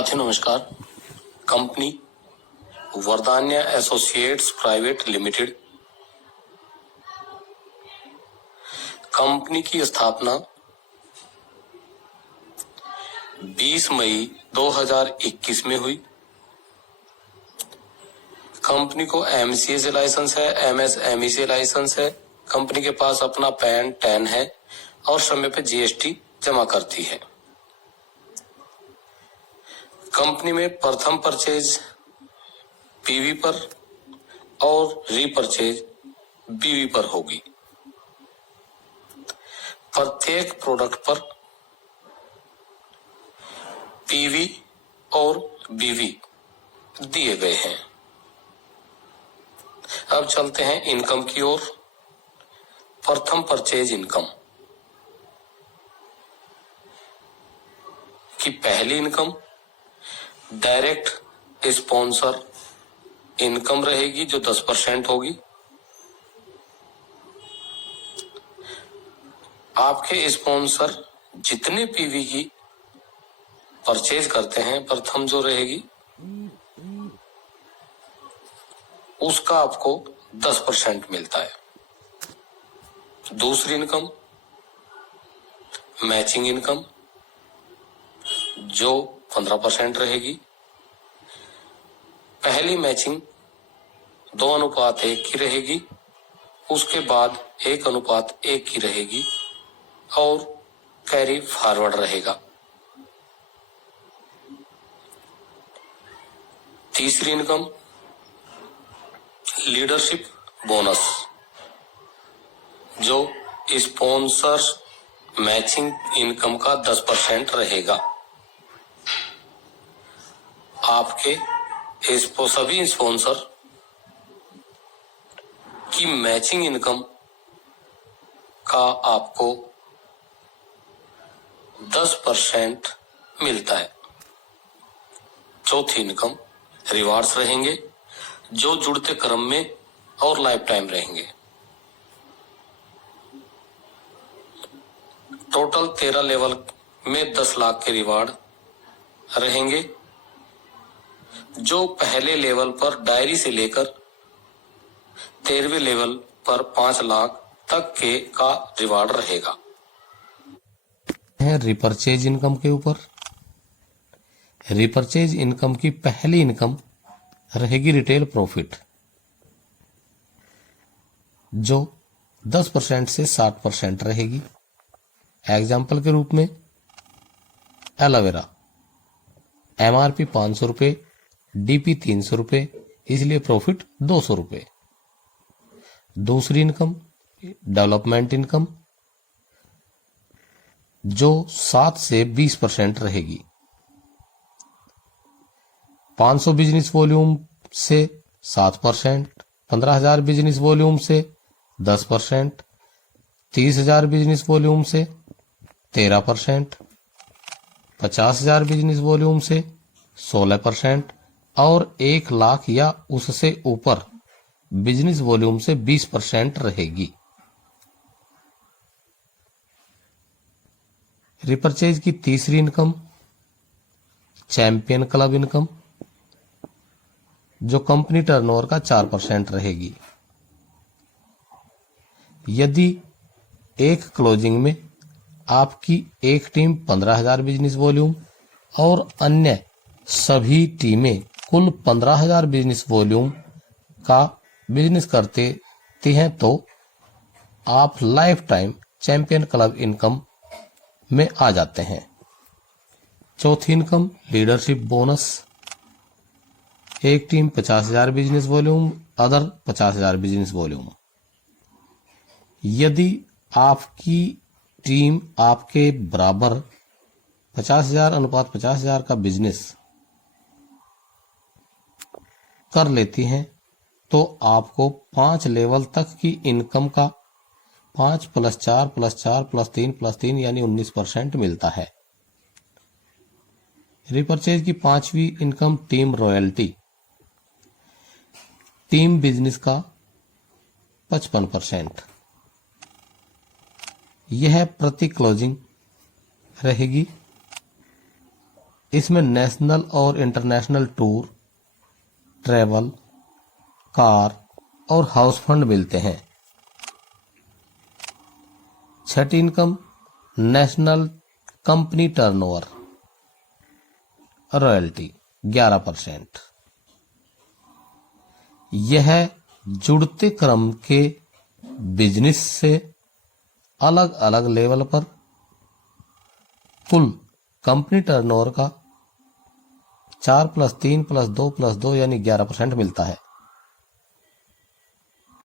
साथियों नमस्कार। कंपनी वरदान्य एसोसिएट्स प्राइवेट लिमिटेड कंपनी की स्थापना 20 मई 2021 में हुई। कंपनी को एमसीए से लाइसेंस है, एमएसएमई से लाइसेंस है। कंपनी के पास अपना पैन 10 है और समय पे जीएसटी जमा करती है। कंपनी में प्रथम परचेज पीवी पर और रीपरचेज बीवी पर होगी। प्रत्येक प्रोडक्ट पर पीवी और बीवी दिए गए हैं। अब चलते हैं इनकम की ओर। प्रथम परचेज इनकम की पहली इनकम डायरेक्ट स्पॉन्सर इनकम रहेगी जो 10% होगी। आपके स्पॉन्सर जितने पीवी की परचेज करते हैं, प्रथम जो रहेगी उसका आपको 10% मिलता है। दूसरी इनकम मैचिंग इनकम जो 15% रहेगी। पहली मैचिंग 2:1 की रहेगी, उसके बाद 1:1 की रहेगी और कैरी फॉरवर्ड रहेगा। तीसरी इनकम लीडरशिप बोनस जो स्पॉन्सर मैचिंग इनकम का 10% रहेगा। आपके सभी स्पॉन्सर की मैचिंग इनकम का आपको 10% मिलता है। चौथी इनकम रिवार्ड्स रहेंगे जो जुड़ते क्रम में और लाइफ टाइम रहेंगे। टोटल 13 लेवल में 10 लाख के रिवार्ड रहेंगे जो पहले लेवल पर डायरी से लेकर 13वें लेवल पर 5 लाख तक के का रिवार्ड रहेगा। है रिपर्चेज इनकम के ऊपर। रिपर्चेज इनकम की पहली इनकम रहेगी रिटेल प्रॉफिट जो 10% से 60% रहेगी। एग्जाम्पल के रूप में एलोवेरा एमआरपी 500 रुपये, डीपी 300 रुपये, इसलिए प्रॉफिट 200 रुपये। दूसरी इनकम डेवलपमेंट इनकम जो 7 से 20% रहेगी। 500 बिजनेस वॉल्यूम से 7%, 15,000 बिजनेस वॉल्यूम से 10%, 30,000 बिजनेस वॉल्यूम से 13%, 50,000 बिजनेस वॉल्यूम से 16% और 1 लाख या उससे ऊपर बिजनेस वॉल्यूम से 20% रहेगी। रिपर्चेज की तीसरी इनकम चैंपियन क्लब इनकम जो कंपनी टर्नओवर का 4% रहेगी। यदि एक क्लोजिंग में आपकी एक टीम 15,000 बिजनेस वॉल्यूम और अन्य सभी टीमें कुल 15,000 बिजनेस वॉल्यूम का बिजनेस करते हैं तो आप life time champion club income में आ जाते हैं। चौथी इनकम लीडरशिप बोनस। एक team 50,000 business volume, other 50,000 business volume. यदि आपकी टीम आपके बराबर 50,000 अनुपात 50,000 का बिजनेस कर लेती हैं तो आपको 5 लेवल तक की इनकम का 5 + 4 + 4 + 3 + 3 यानी 19% मिलता है। रिपर्चेज की 5वीं income team royalty. Team business का 55%। यह प्रति क्लोजिंग रहेगी। इसमें नेशनल और इंटरनेशनल टूर, ट्रैवल, कार और हाउस फंड मिलते हैं। छठी income national company turnover, royalty 11%। यह जुड़ते क्रम के बिजनेस से अलग अलग लेवल पर कुल कंपनी टर्नओवर का 4+3+2+2 यानी 11% मिलता है।